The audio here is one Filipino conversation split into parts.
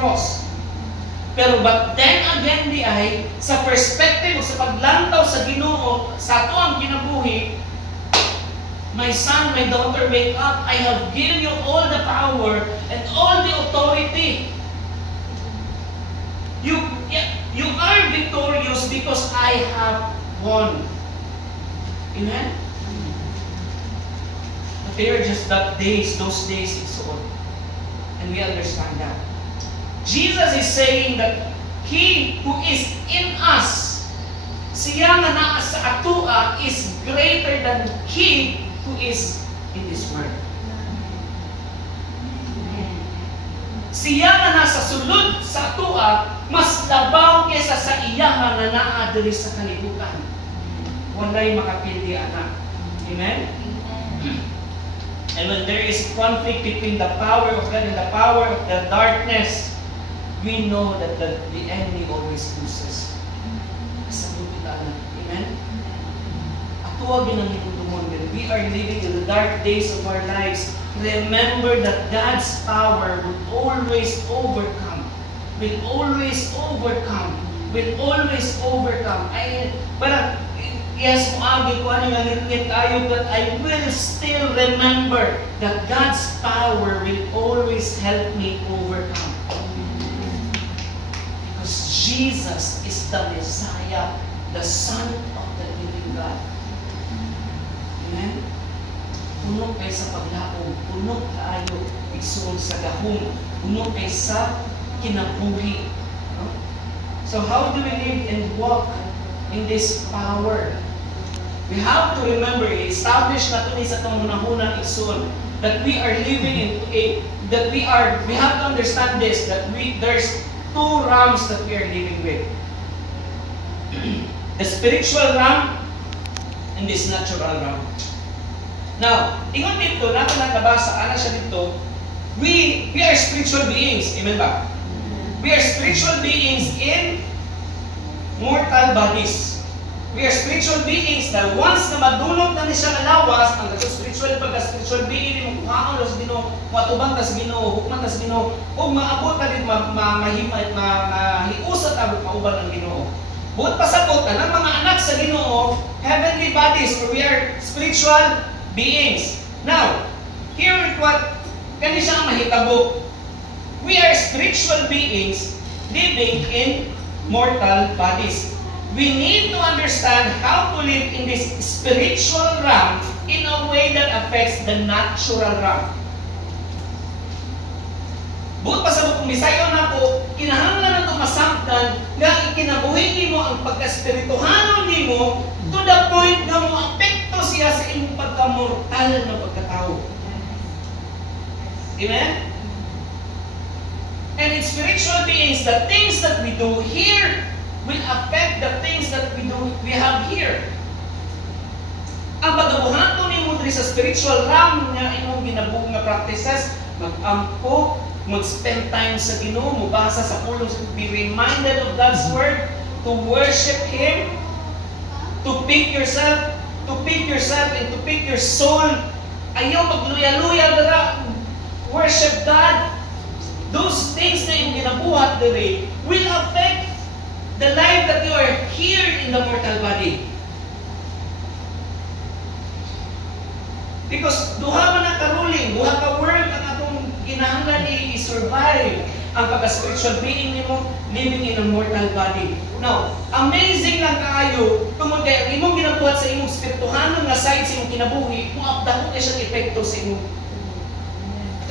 cross. Pero but then again di ay, sa perspective o sa paglantaw sa Ginoo, sa ato ang kinabuhi, my son, my daughter, wake up. I have given you all the power and all the authority. You are victorious because I have won. Amen? But they are just those days is on. And we understand that. Jesus is saying that He who is in us, siya nga naa sa atua is greater than He who is in this world. Siya nga nasa sulod sa atua, mas labaw kesa sa iyaha na naa diri sa kalibutan. Walay makapildi anak. Amen? And when there is conflict between the power of God and the power of the darkness, we know that the enemy always loses. Sa tubig anak. Amen? Atuwa ginamigudumon when we are living in the dark days of our lives, remember that God's power will always overcome. Will always overcome. Will always overcome. Yes, muagi ko ano yung ngit tayo, but I will still remember that God's power will always help me overcome. Because Jesus is the Messiah, the Son of the living God. Amen? Puno kayo sa paglaong, puno kayo igsoon sa gahong, puno kayo sa kinabuhi. No? So how do we live and walk in this power? We have to remember, establish na ito sa itong munahunang igsoon, that we are living in we have to understand this, that there's two realms that we are living with. The spiritual realm and this natural realm. Now, ingon dito, nato nakabasa, ana siya dito, we are spiritual beings. Amen ba? We are spiritual beings in mortal bodies. We are spiritual beings na once na madulog na ni siya na lawas, ang spiritual pagka-spiritual being ni mo kuhaan sa Ginoo, matubang ta sa Ginoo, hukman ta sa Ginoo, ug maabot ta din mahiusat abot mauban ang Ginoo. Buot pasabot na ng mga anak sa Ginoo, heavenly bodies, where we are spiritual beings. Now, here is what kani siya ang mahitabo. We are spiritual beings living in mortal bodies. We need to understand how to live in this spiritual realm in a way that affects the natural realm. Buot pa sa kung Bisayo na po, kinahanglan na ito masangtan nga ikinabuhin mo ang pagka-spirituhanon mo to the point na mo apekto siya sa inyong pagka-mortal na pagkatao. Amen? And in spiritual beings, the things that we do here will affect the things that we have here. Ang pagabuhaton ni mo sa spiritual realm nga imong ginabuhi nga practices, mag-ampo, mag-spend time sa Ginoo, mubasa sa pulong, be reminded of God's word, to worship Him, to pick yourself and to pick your soul. Ayaw magluya-luya dara, worship God. Those things na yung ginabuhat diri will affect the life that you are here in the mortal body. Because duha man na karuling, duha ka world ang atong kinahanglan i-survive ang pagka-spiritual being nimo living in a mortal body. Now, amazing lang kaayo tungod kay ang imong ginabuhat sa imong spirituhanon nga side sa imong kinabuhi, kung abdahon kay siyang epekto sa imong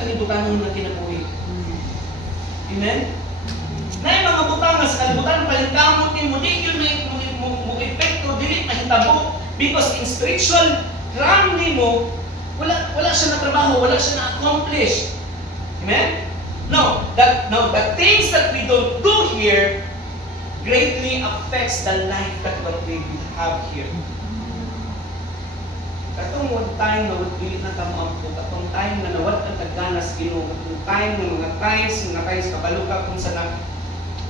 kalibutanon nga kinabuhi. Amen? Na yung mga butang nga sa kalibutan, palingkamot ni mo, di yun mo epekto, dili mahitabo. Because in spiritual realm ni mo, wala siya na trabaho, wala siya na accomplish. Amen? No, the things that we don't do here greatly affects the life that what we have here. Katong one time na pilit na tamuampo, katong time na nawat ang tagganas Ginoo, katong time ng mga times kabalo ka kung saan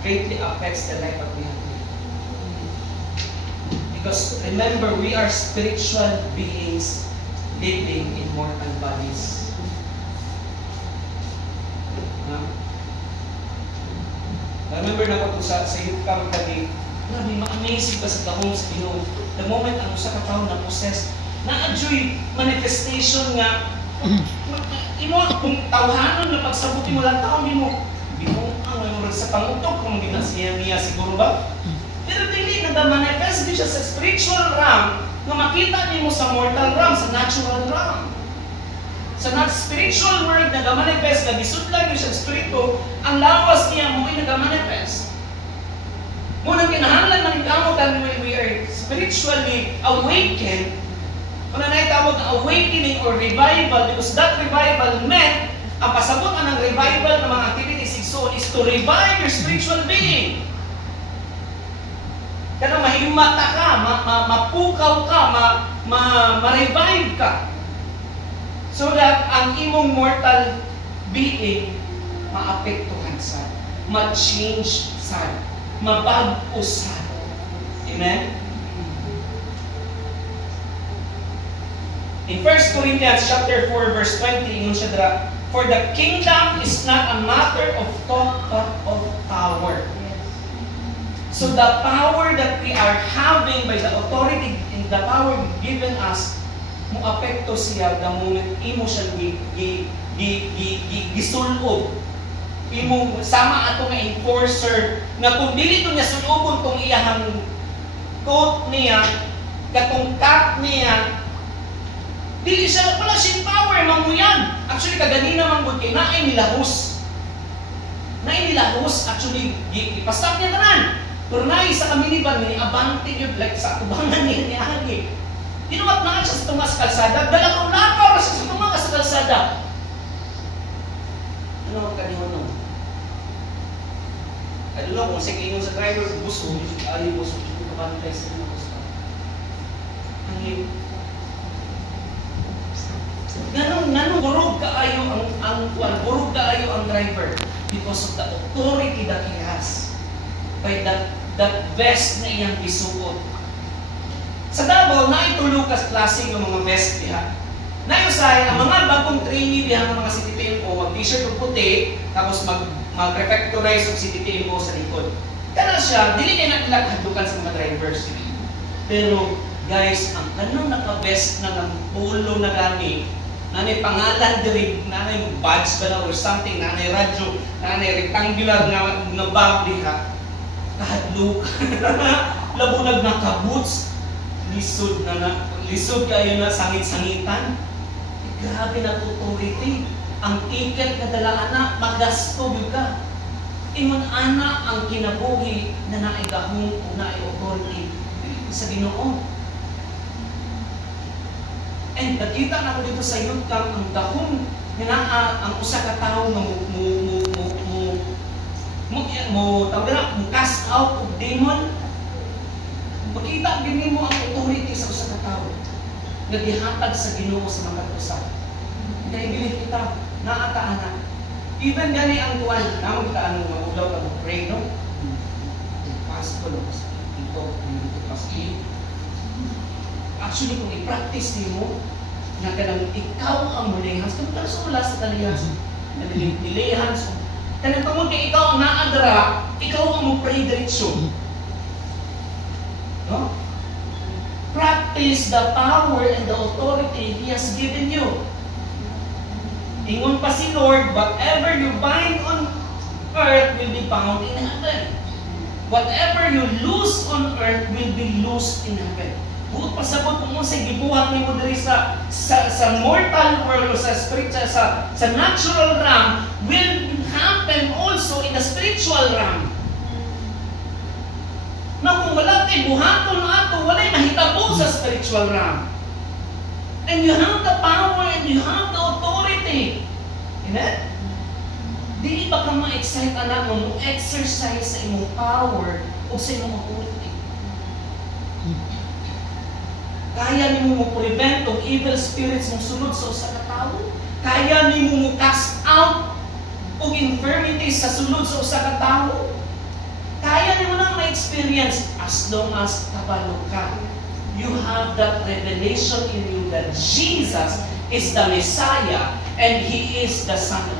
greatly affects the life of we have here. Because remember, we are spiritual beings living in mortal bodies. Remember na ko sa youth camp kadi, grabe, ma-amazing pa sa tahong sa Ginoo. The moment ang usa ka tawo na possess, na-adjoy manifestation nga, imo kung tawhanon na pagsabuti mo lang taon, di mo ang may sa pangutok, kung hindi na niya siguro ba? Pero dili, nag-manifest din siya sa spiritual realm, na makita niyo sa mortal realm, sa natural realm. Sa spiritual world, nag-manifest, nagisudlan niyo siya spirito, ang lawas niya mo ay nag-manifest. Munang kinahanglan man ikaw when we are spiritually awakened, kung na itawag na awakening or revival, because that revival meant, ang pasabot ng revival ng mga activities ng soul is to revive your spiritual being. Kaya mahimata ka, mapukaw ka, ma-revive ka. So that ang imong mortal being maapektuhan sa, ma-change sa, mabag-o sa. Amen? In 1 Corinthians chapter 4 verse 20, ingon siya dira, for the kingdom is not a matter of thought but of power. So the power that we are having by the authority and the power given us, mo apekto siya the moment imo siya gisulob. Imo sama ato nga enforcer nga kung dili to niya sulobon tong iyahang coat niya, katong cut niya, dili siya, wala siyang power, manguyan. Actually, kaganina man gud kay naay nilahos. Naay nilahos, actually, ipastap niya tanan. Pero naay sa kaminiban, ni abante yun, like sa atubangan niya ni Agi. Tinumat na siya sa tungas kalsada, dalakaw-lakaw siya sa tungas kalsada. Ano ang kaniwan no? I don't know kung sige ingon sa driver, buso, ayaw buso, hindi ko kapantay sa mga buso. Ganun, burog kaayo burog kaayo ang driver because of the authority that he has by that vest na iyang gisuot. Sa Davao, naitulo kas klase ng mga vest diha. Nausay ang mga bagong trainee diha ng mga CTTMO, mag-t-shirt o puti, tapos mag-reflectorize og CTTMO sa likod. Kana siya, dili kay nakilakadukan sa mga drivers. Pero guys, ang kanang naka-vest na ng polo na gani, nanay pangalan diri, nanay badge ba na or something, nanay radyo, nanay rectangular na bag diha, kahadlok, labunag na kaboots, lisod kayo na sangit-sangitan. Grabe na authority. Ang ticket na dala anak, magasto yun ka. Ingon anak ang kinabuhi na naigahong o nai-authority sa Ginoo. And nakita na ko dito sa youth camp ang dahon ang usa ka tawo nga mo cast out of demon. Makita din mo ang authority sa usa ka tawo nga gihatag sa Ginoo sa mga usa. Naibilit kita naata ana. Even gani ang tuwan, namo kita anong maulaw ka mo pray no. Pastor ito pastor. Actually, kung i-practice mo, na kanang ikaw ang mulihans, kung ka sa wala sa talihans, nilihans, kanang tungkol kay ikaw ang naadara, ikaw ang mo-pray diretsyo. No? Practice the power and the authority He has given you. Ingon pa si Lord, whatever you bind on earth will be bound in heaven. Whatever you loose on earth will be loosed in heaven. Buot pasabot mo sa gibuhat nimo diri sa mortal world o sa spiritual sa natural realm will happen also in the spiritual realm. Na kung wala kay buhaton ato, walay mahitabo sa spiritual realm. And you have the power and you have the authority. Amen? Dili ba ka ma-excite anak mo exercise sa imong power o sa imong authority? Kaya nimo mo prevent og evil spirits mong sulod sa usa ka tawo. Kaya nimo mo cast out og infirmities sa sulod sa usa ka tawo. Kaya nimo nang ma-experience as long as kabalo ka. You have that revelation in you that Jesus is the Messiah and He is the Son of